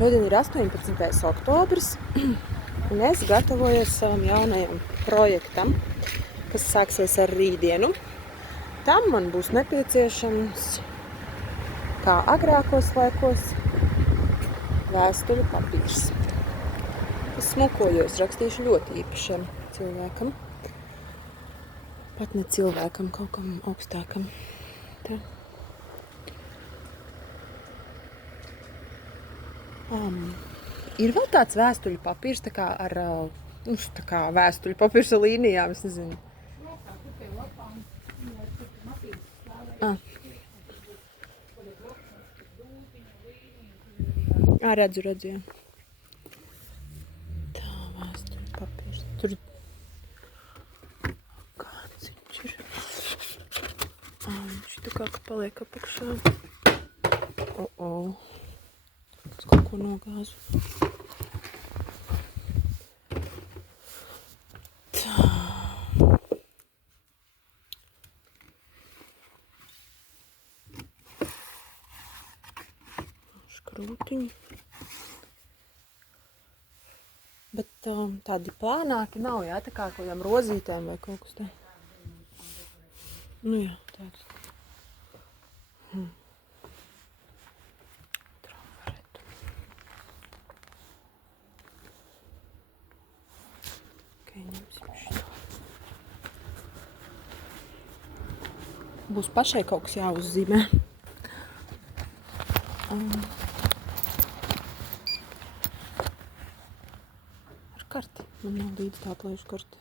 Šodien ir 18. oktobris, un es gatavojos savam jaunajam projektam, kas sāksies ar rītdienu. Tam man būs nepieciešams, kā agrākos laikos, vēstuļu papīrs. Es smukojos, rakstīšu ļoti īpašam cilvēkam. Pat ne cilvēkam, kaut kam augstākam. Tā. Ir vēl tāds vēstuļu papīrs, tā kā ar, tā kā vēstuļu papīrs ar līnijām, es nezinu. Redzu, jā. Tā, vēstuļu papīrs. Tur kāds viņš ir. Viņš tā kā paliek apakšā. Es kaut ko nogāzu. Tā. Škrūtiņi. Bet tādi plānāki nav, jā, tā kā kādām rozītēm vai kaut kas tā. Nu jā, tāds. Trafaretu. Ņemsim šito. Būs pašai kaut kas jāuzzīmē. Ar karti. Man nav līdz tā plēšu karti.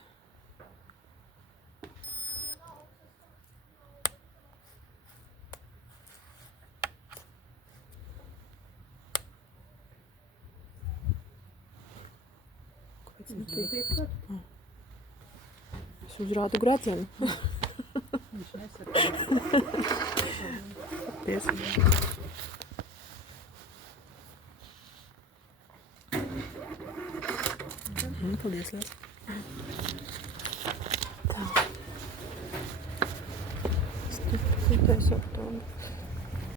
Es uzrādu grēcienu. Viņš nesaka. Paldies. Paldies, Liels. Tā. 17. oktobris.